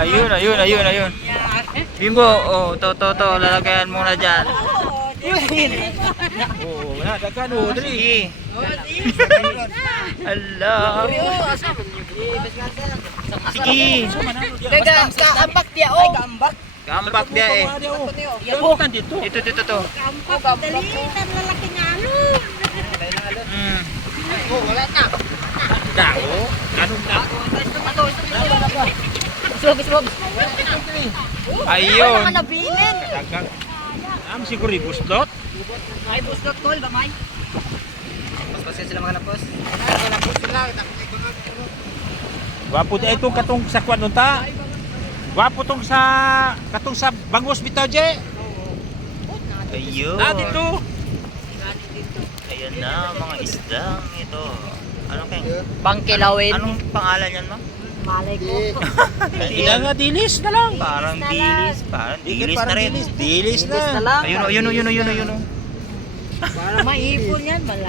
Ayun, ayun, ayun, ayun. Bimbo, oh, to, to, to, lalagayan muna dyan. Oo, wala, dagan o. Dali. Ala. Sige. Daga, kaambak dia oh. Kaambak. Kambak dia eh. Bukan dito. Ito, ito, ito. Dali, tan lalaki nga ano. Mm. Oh, wala na. Dao? Isbog, isbog. Ayun. Ano nabilin? Dagang. Am siguro ibusdot. Ay, busdot tol, gamay. Mas pasya sila mga napos. Wapo di itong katong sa kwan ta. Wapo tong sa katong sa bangos bitaw je. Ayun. Ah, dito. Ayan na, mga isdang ito. Ano kayong, Bangkilawin. anong pangalan yan, ma? Malay ko. Ila nga dilis na lang. Parang dilis. Parang dilis na rin. Dilis Bilis na na. lang. Ayun, ayun, ayun, ayun, ayun. Para maipon yan, malay.